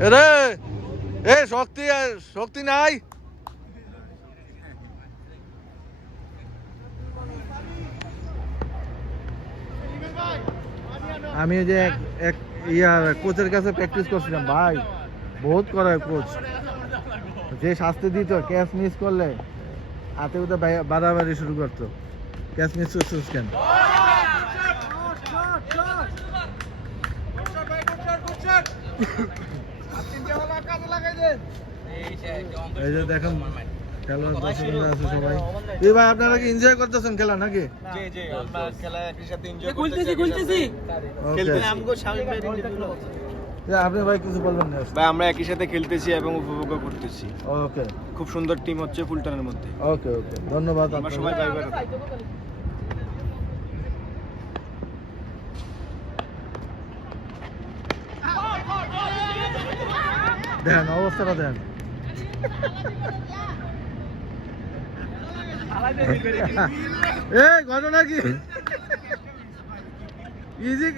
রে এ শক্তি শক্তি নাই। আমি যে এক কোচের কাছে প্র্যাকটিস করছিলাম ভাই, বহুত করায় কোচ, যে শাস্তি দিত ক্যাচ মিস করলে হাতে উঠে বাড়াবাড়ি শুরু করতো, ক্যাচ মিস করছিস কেন। এই যে দেখেন খেলার দর্শকরা আছে সবাই। এই ভাই আপনারা কি এনজয় করতেছেন খেলা নাকি? জি জি আমরা খেলা একই সাথে এনজয় করতেছি। খেলতে আমগো স্বামী ভাই আপনি ভাই কিছু বলবেন না? ভাই আমরা একই সাথে খেলতেছি এবং উপভোগ করতেছি। ওকে, খুব সুন্দর টিম হচ্ছে ফুলটনের মধ্যে। ওকে ওকে, ধন্যবাদ। আমরা সবাই ভাই ভাই। দেখেন অবস্থাটা দেখেন। এই ঘটনা কি? ইজি